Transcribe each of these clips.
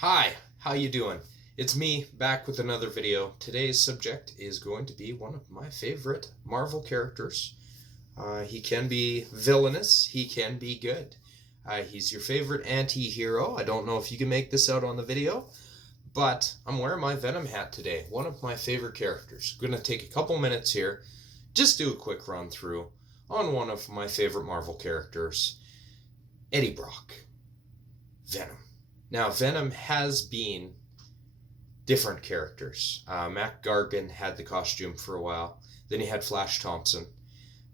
Hi, how you doing? It's me, back with another video. Today's subject is going to be one of my favorite Marvel characters. He can be villainous, he can be good. He's your favorite anti-hero. I don't know if you can make this out on the video, but I'm wearing my Venom hat today. One of my favorite characters. I'm going to take a couple minutes here, just do a quick run through on one of my favorite Marvel characters, Eddie Brock, Venom. Now, Venom has been different characters. Mac Gargan had the costume for a while. Then you had Flash Thompson.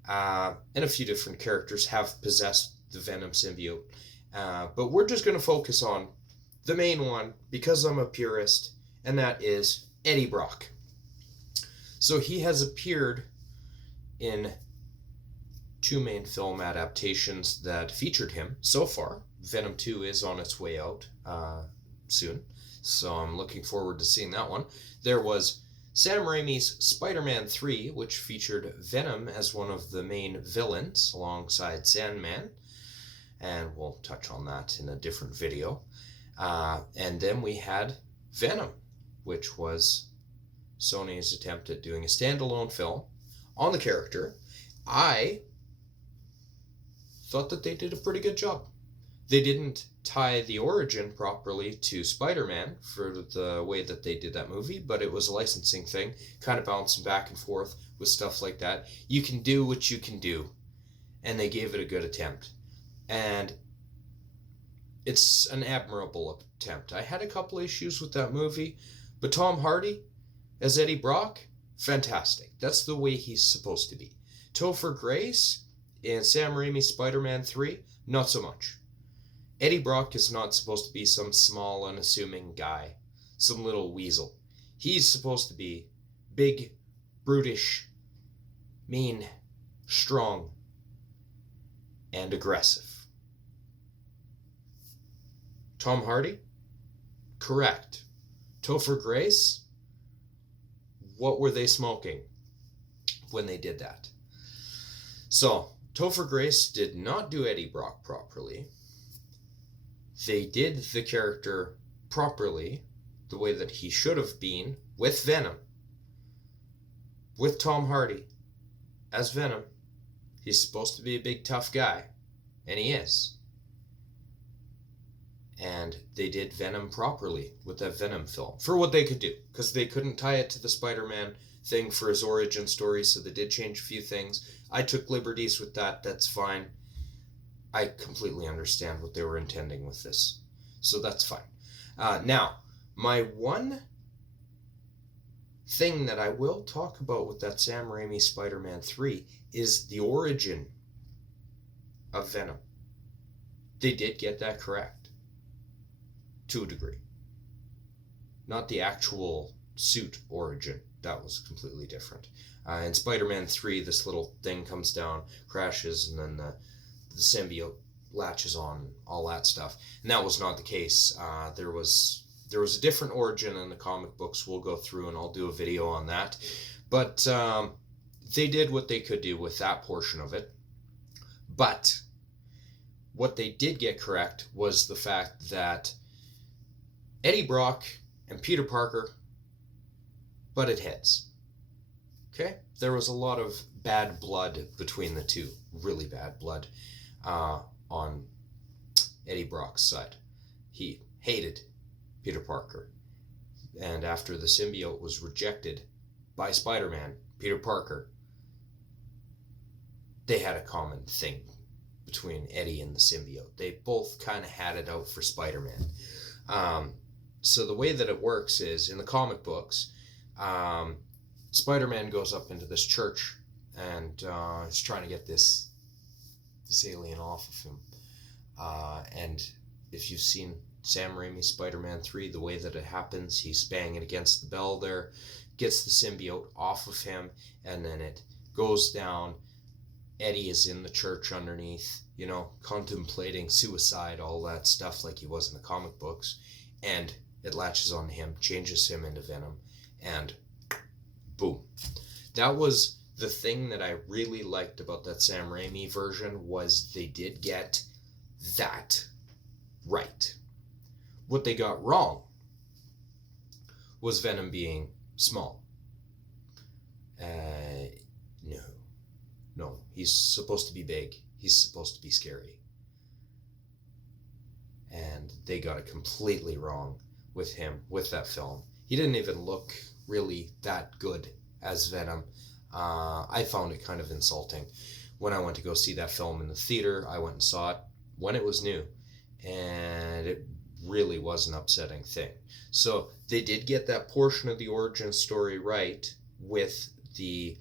And a few different characters have possessed the Venom symbiote. But we're just going to focus on the main one, because I'm a purist, and that is Eddie Brock. So he has appeared in two main film adaptations that featured him so far. Venom 2 is on its way out soon, so I'm looking forward to seeing that one. There was Sam Raimi's Spider-Man 3, which featured Venom as one of the main villains alongside Sandman, and we'll touch on that in a different video. And then we had Venom, which was Sony's attempt at doing a standalone film on the character. I thought that they did a pretty good job. They didn't tie the origin properly to Spider-Man for the way that they did that movie, but it was a licensing thing, kind of bouncing back and forth with stuff like that. You can do what you can do, and they gave it a good attempt. And it's an admirable attempt. I had a couple issues with that movie, but Tom Hardy as Eddie Brock, fantastic. That's the way he's supposed to be. Topher Grace in Sam Raimi's Spider-Man 3, not so much. Eddie Brock is not supposed to be some small, unassuming guy, some little weasel. He's supposed to be big, brutish, mean, strong, and aggressive. Tom Hardy? Correct. Topher Grace? What were they smoking when they did that? So, Topher Grace did not do Eddie Brock properly. They did the character properly, the way that he should have been, with Venom. With Tom Hardy as Venom. He's supposed to be a big tough guy, and he is. And they did Venom properly with that Venom film, for what they could do, because they couldn't tie it to the Spider-Man thing for his origin story, so they did change a few things. I took liberties with that, that's fine. I completely understand what they were intending with this, so that's fine. Now, my one thing that I will talk about with that Sam Raimi Spider-Man 3 is the origin of Venom. They did get that correct, to a degree. Not the actual suit origin. That was completely different. In Spider-Man 3, this little thing comes down, crashes, and then the symbiote latches on, all that stuff. And that was not the case. There was a different origin in the comic books we'll go through, and I'll do a video on that. But they did what they could do with that portion of it. But what they did get correct was the fact that Eddie Brock and Peter Parker butted heads. Okay? There was a lot of bad blood between the two. Really bad blood on Eddie Brock's side. He hated Peter Parker. And after the symbiote was rejected by Spider-Man, Peter Parker, they had a common thing between Eddie and the symbiote. They both kind of had it out for Spider-Man. So the way that it works is, in the comic books, Spider-Man goes up into this church and is trying to get this alien off of him. And if you've seen Sam Raimi's Spider-Man 3, the way that it happens, he's banging against the bell there, gets the symbiote off of him, and then it goes down. Eddie is in the church underneath, contemplating suicide, all that stuff like he was in the comic books, and it latches on him, changes him into Venom, and boom. That was the thing that I really liked about that Sam Raimi version, was they did get that right. What they got wrong was Venom being small. No. No, he's supposed to be big. He's supposed to be scary. And they got it completely wrong with him, with that film. He didn't even look really that good as Venom. I found it kind of insulting. When I went to go see that film in the theater, I went and saw it when it was new. And it really was an upsetting thing. So they did get that portion of the origin story right with the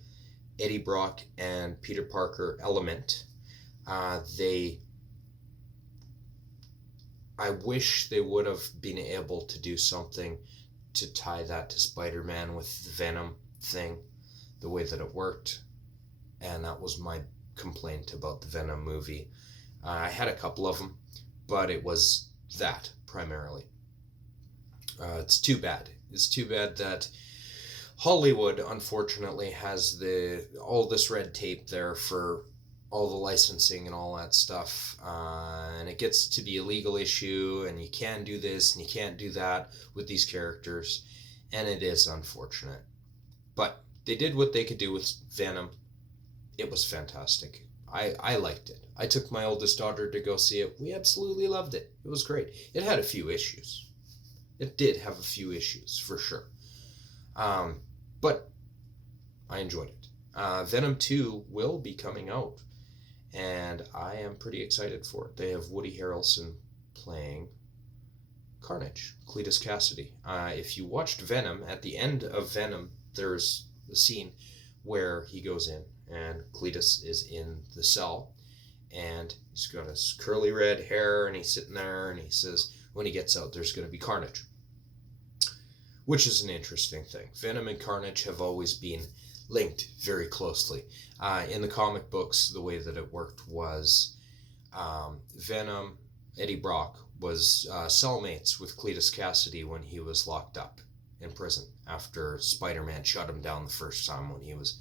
Eddie Brock and Peter Parker element. I wish they would have been able to do something to tie that to Spider-Man with the Venom thing, the way that it worked. And that was my complaint about the Venom movie. I had a couple of them, but it was that primarily. It's too bad. It's too bad that Hollywood, unfortunately, has all this red tape there for all the licensing and all that stuff, and it gets to be a legal issue, and you can do this and you can't do that with these characters, and it is unfortunate. But they did what they could do with Venom. It was fantastic. I liked it. I took my oldest daughter to go see it. We absolutely loved it. It was great. It had a few issues. It did have a few issues, for sure. But I enjoyed it. Venom 2 will be coming out, and I am pretty excited for it. They have Woody Harrelson playing Carnage, Cletus Cassidy. If you watched Venom, at the end of Venom, there's a scene where he goes in, and Cletus is in the cell, and he's got his curly red hair, and he's sitting there, and he says, when he gets out, there's going to be carnage. Which is an interesting thing. Venom and Carnage have always been linked very closely. In the comic books, the way that it worked was Venom, Eddie Brock, was cellmates with Cletus Cassidy when he was locked up in prison after Spider-Man shut him down the first time when he was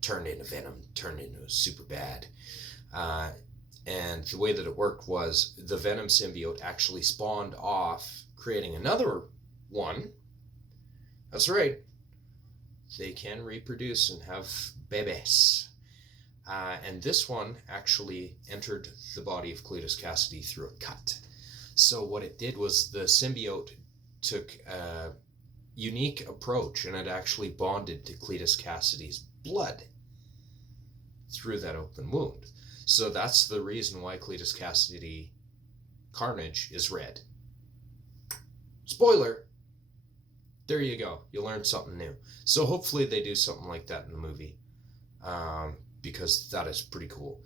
turned into Venom, turned into Superbad. And the way that it worked was the Venom symbiote actually spawned off, creating another one. That's right. They can reproduce and have babies. And this one actually entered the body of Cletus Cassidy through a cut. So what it did was the symbiote took a unique approach, and it actually bonded to Cletus Cassidy's blood through that open wound. So that's the reason why Cletus Cassidy Carnage is red. Spoiler! There you go. You learned something new. So hopefully they do something like that in the movie, because that is pretty cool.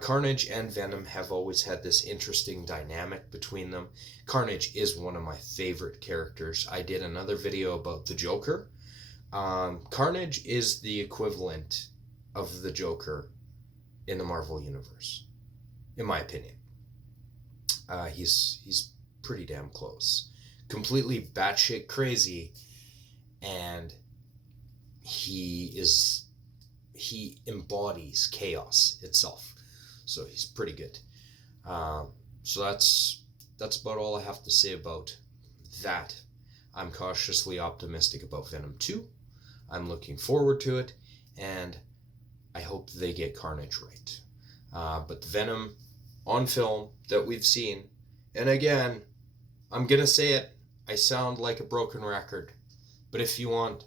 Carnage and Venom have always had this interesting dynamic between them. Carnage is one of my favorite characters. I did another video about the Joker. Carnage is the equivalent of the Joker in the Marvel Universe, in my opinion. He's pretty damn close. Completely batshit crazy, and he embodies chaos itself. So he's pretty good. So that's about all I have to say about that. I'm cautiously optimistic about Venom 2. I'm looking forward to it, and I hope they get Carnage right. But the Venom on film that we've seen, and again, I'm going to say it, I sound like a broken record, but if you want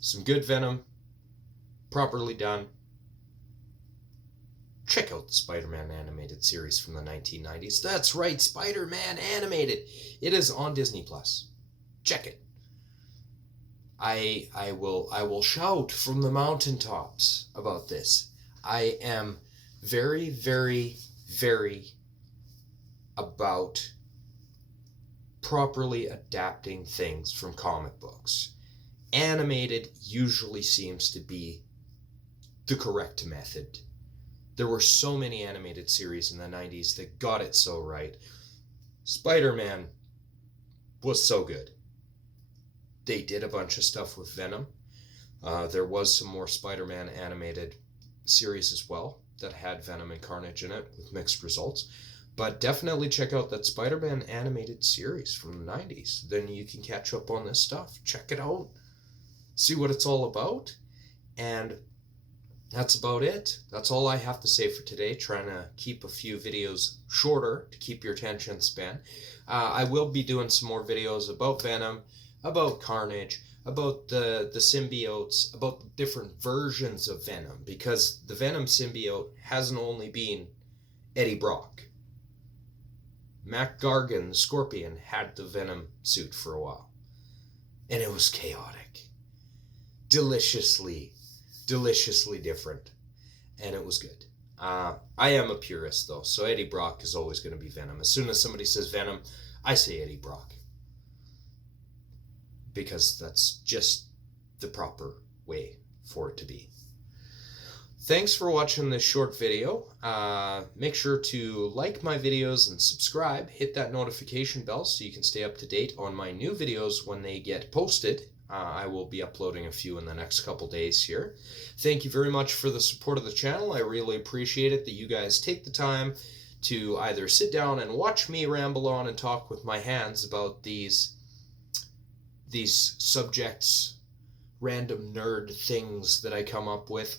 some good Venom, properly done, check out the Spider-Man animated series from the 1990s. That's right, Spider-Man animated. It is on Disney+. Check it. I will shout from the mountaintops about this. I am very, very, very about properly adapting things from comic books. Animated usually seems to be the correct method. There were so many animated series in the 90s that got it so right. Spider-Man was so good. They did a bunch of stuff with Venom. There was some more Spider-Man animated series as well that had Venom and Carnage in it with mixed results. But definitely check out that Spider-Man animated series from the 90s. Then you can catch up on this stuff. Check it out. See what it's all about. And that's about it. That's all I have to say for today. Trying to keep a few videos shorter to keep your attention span. I will be doing some more videos about Venom, about Carnage, about the symbiotes, about the different versions of Venom. Because the Venom symbiote hasn't only been Eddie Brock. Mac Gargan, the Scorpion, had the Venom suit for a while. And it was chaotic. Deliciously different. And it was good. I am a purist, though, so Eddie Brock is always going to be Venom. As soon as somebody says Venom, I say Eddie Brock. Because that's just the proper way for it to be. Thanks for watching this short video. Make sure to like my videos and subscribe. Hit that notification bell so you can stay up to date on my new videos when they get posted. I will be uploading a few in the next couple days here. Thank you very much for the support of the channel. I really appreciate it that you guys take the time to either sit down and watch me ramble on and talk with my hands about these subjects, random nerd things that I come up with.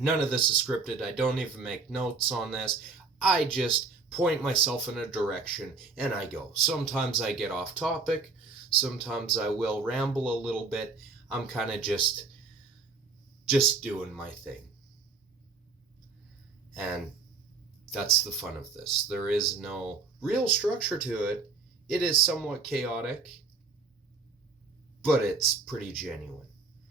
None of this is scripted. I don't even make notes on this. I just point myself in a direction and I go. Sometimes I get off topic. Sometimes I will ramble a little bit. I'm kind of just doing my thing. And that's the fun of this. There is no real structure to it. It is somewhat chaotic, but it's pretty genuine.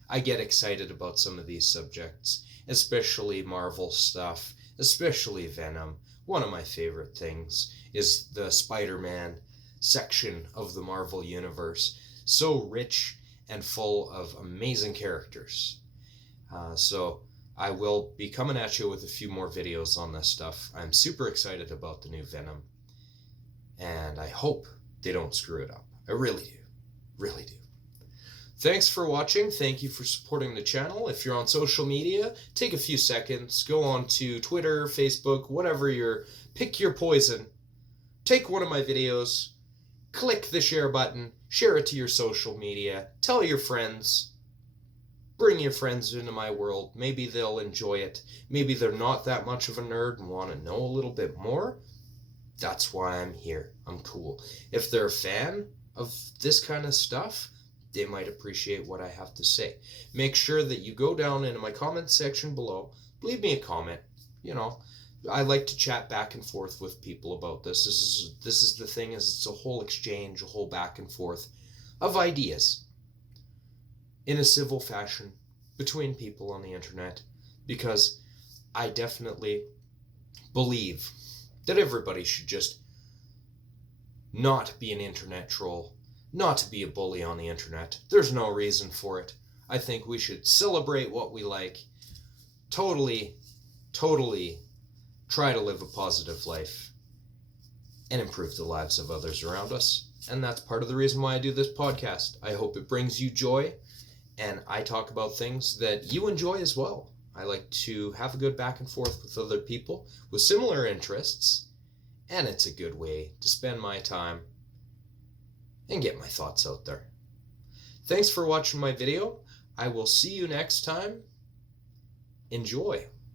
I get excited about some of these subjects, especially Marvel stuff, especially Venom. One of my favorite things is the Spider-Man section of the Marvel Universe. So rich and full of amazing characters. So I will be coming at you with a few more videos on this stuff. I'm super excited about the new Venom. And I hope they don't screw it up. I really do. Really do. Thanks for watching. Thank you for supporting the channel. If you're on social media, take a few seconds. Go on to Twitter, Facebook, whatever pick your poison. Take one of my videos. Click the share button. Share it to your social media. Tell your friends. Bring your friends into my world. Maybe they'll enjoy it. Maybe they're not that much of a nerd and want to know a little bit more. That's why I'm here. I'm cool. If they're a fan of this kind of stuff, they might appreciate what I have to say. Make sure that you go down into my comment section below. Leave me a comment. You know, I like to chat back and forth with people about this. This is the thing, is it's a whole exchange, a whole back and forth of ideas in a civil fashion between people on the internet, because I definitely believe that everybody should just not be an internet troll, not to be a bully on the internet. There's no reason for it. I think we should celebrate what we like, totally try to live a positive life and improve the lives of others around us. And that's part of the reason why I do this podcast. I hope it brings you joy, and I talk about things that you enjoy as well. I like to have a good back and forth with other people with similar interests, and it's a good way to spend my time and get my thoughts out there. Thanks for watching my video. I will see you next time. Enjoy.